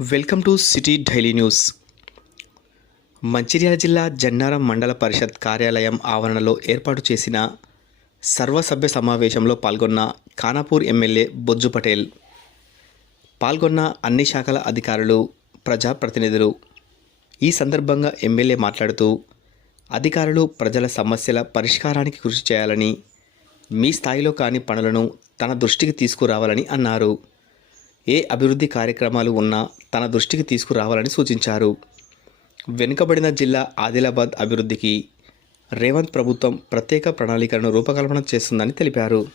Welcome to city daily news. Mancherial జిల్లా జన్నారం మండల పరిషత్ కార్యాలయం ఆవరణలో ఏర్పాటు చేసిన సర్వసభ్య సమావేశంలో పాల్గొన్న ఖానాపూర్ ఎమ్మెల్యే బొజ్జు పటేల్ పాల్గొన్న అన్ని శాఖల అధికారులు ప్రజాప్రతినిధులు. ఈ సందర్భంగా ఎమ్మెల్యే మాట్లాడుతూ అధికారులు ప్రజల సమస్యల పరిష్కారానికి కృషి చేయాలని మీ స్థాయిలో కాని పనులను తన దృష్టికి తీసుకురావాలని అన్నారు. ఏ అభివృద్ధి కార్యక్రమాలు ఉన్నా తన దృష్టికి తీసుకురావాలని సూచించారు. వెనుకబడిన జిల్లా ఆదిలాబాద్ అభివృద్ధికి రేవంత్ ప్రభుత్వం ప్రత్యేక ప్రణాళికలను రూపకల్పన చేస్తుందని తెలిపారు.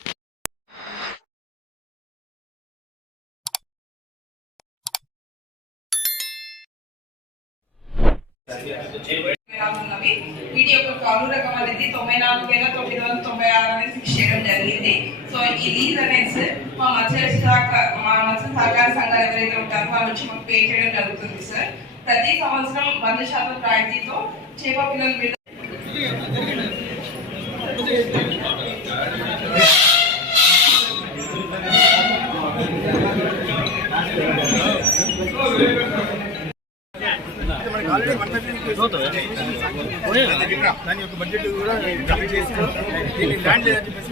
వీటి యొక్క కౌలు రకం అనేది తొంభై నాలుగు వేల తొమ్మిది వందల తొంభై ఆరు అనేది ఫిక్స్ చేయడం జరిగింది. సో ఈ లీజ్ అనేది మా మత్స్య శాఖ మా మత్స్య సహకార సంఘాలు ఎవరైతే ఉంటారో వాళ్ళ నుంచి మాకు పే చేయడం జరుగుతుంది సార్ ప్రతి సంవత్సరం వంద శాతం రాయితీతో చేప పిల్లల మీద దాని యొక్క బడ్జెట్ కూడా చేసి ల్యాండ్ లేదని చెప్పేసి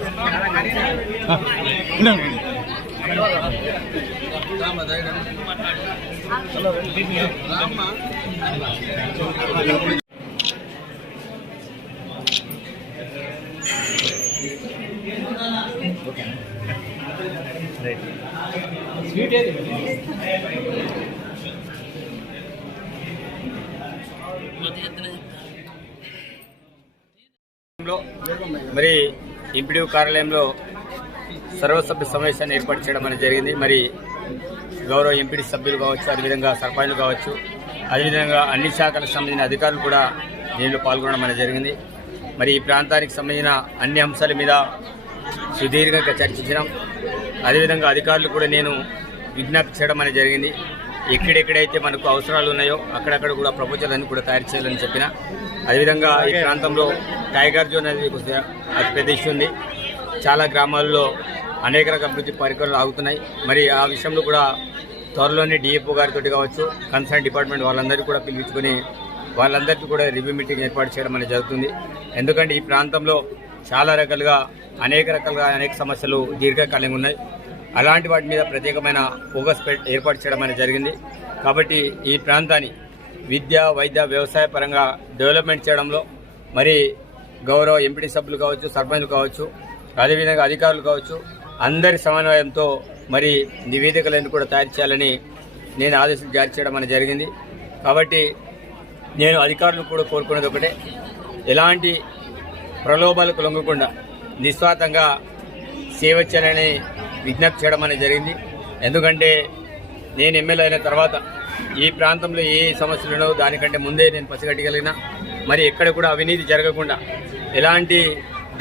ఏది? మరి ఎంపీడీ కార్యాలయంలో సర్వసభ్య సమావేశాన్ని ఏర్పాటు చేయడం అనేది జరిగింది. మరి గౌరవ ఎంపీడీ సభ్యులు కావచ్చు అదేవిధంగా సర్పంచ్లు కావచ్చు అదేవిధంగా అన్ని శాఖలకు సంబంధించిన అధికారులు కూడా దీనిలో పాల్గొనడం అనేది జరిగింది. మరి ఈ ప్రాంతానికి సంబంధించిన అన్ని అంశాల మీద సుదీర్ఘంగా చర్చించినాం. అదేవిధంగా అధికారులు కూడా నేను విజ్ఞప్తి చేయడం అనేది జరిగింది. ఎక్కడెక్కడైతే మనకు అవసరాలు ఉన్నాయో అక్కడక్కడ కూడా ప్రపంచాలన్నీ కూడా తయారు చేయాలని చెప్పిన అదేవిధంగా ఈ ప్రాంతంలో టైగర్ జోన్ అనేది అతిపెద్ద పెద్ద ఇష్యూ ఉంది. చాలా గ్రామాల్లో అనేక రకాల అభివృద్ధి పరికరాలు ఆగుతున్నాయి. మరి ఆ విషయంలో కూడా త్వరలోనే డిఎఫ్ఓ గారితో కావచ్చు కన్సర్న్ డిపార్ట్మెంట్ వాళ్ళందరికీ కూడా పిలిపించుకొని వాళ్ళందరికీ కూడా రివ్యూ మీటింగ్ ఏర్పాటు చేయడం అనేది జరుగుతుంది. ఎందుకంటే ఈ ప్రాంతంలో చాలా రకాలుగా అనేక రకాలుగా అనేక సమస్యలు దీర్ఘకాలంగా ఉన్నాయి. అలాంటి వాటి మీద ప్రత్యేకమైన ఫోకస్ ఏర్పాటు చేయడం అనేది జరిగింది. కాబట్టి ఈ ప్రాంతాన్ని విద్య వైద్య వ్యవసాయ పరంగా డెవలప్మెంట్ చేయడంలో మరి గౌరవ ఎంపీటీ సభ్యులు కావచ్చు సర్పంచ్లు కావచ్చు అదేవిధంగా అధికారులు కావచ్చు అందరి సమన్వయంతో మరి నివేదికలను కూడా తయారు చేయాలని నేను ఆదేశాలు జారీ చేయడం అనేది జరిగింది. కాబట్టి నేను అధికారులు కూడా కోరుకునేది ఒకటే. ఎలాంటి ప్రలోభాలకు లొంగకుండా నిస్వార్థంగా సేవ చేయాలని విజ్ఞప్తి చేయడం అనేది జరిగింది. ఎందుకంటే నేను ఎమ్మెల్యే అయిన తర్వాత ఈ ప్రాంతంలో ఏ సమస్యలు ఉన్నాయో దానికంటే ముందే నేను పసిగట్టగలిగిన. మరి ఎక్కడ కూడా అవినీతి జరగకుండా ఎలాంటి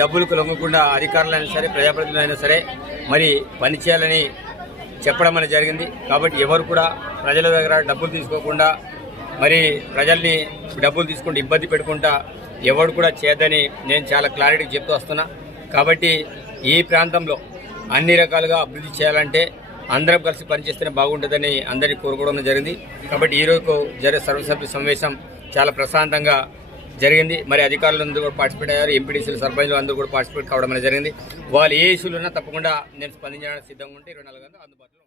డబ్బులకు లొంగకుండా అధికారులైనా సరే ప్రజాప్రతినిధులైనా సరే మరి పనిచేయాలని చెప్పడం అనేది జరిగింది. కాబట్టి ఎవరు కూడా ప్రజల దగ్గర డబ్బులు తీసుకోకుండా మరి ప్రజల్ని డబ్బులు తీసుకుంటూ ఇబ్బంది పెట్టుకుంటా ఎవరు కూడా చేయదని నేను చాలా క్లారిటీ చెప్తూ వస్తున్నా. కాబట్టి ఈ ప్రాంతంలో అన్ని రకాలుగా అభివృద్ధి చేయాలంటే అందరం కలిసి పనిచేస్తేనే బాగుంటుందని అందరినీ కోరుకోవడం జరిగింది. కాబట్టి ఈరోజు జరిగే సర్వసభ్య సమావేశం చాలా ప్రశాంతంగా జరిగింది. మరి అధికారులందరూ కూడా పార్టిసిపేట్ అయ్యారు. ఎంపీడీసీలు సర్పంచ్లు అందరూ కూడా పార్టిసిపేట్ కావడం జరిగింది. వాళ్ళు ఏ ఇష్యూలు ఉన్నా తప్పకుండా నేను స్పందించడానికి సిద్ధంగా ఉంటే ఇరవై నాలుగు గంటలు అందుబాటులో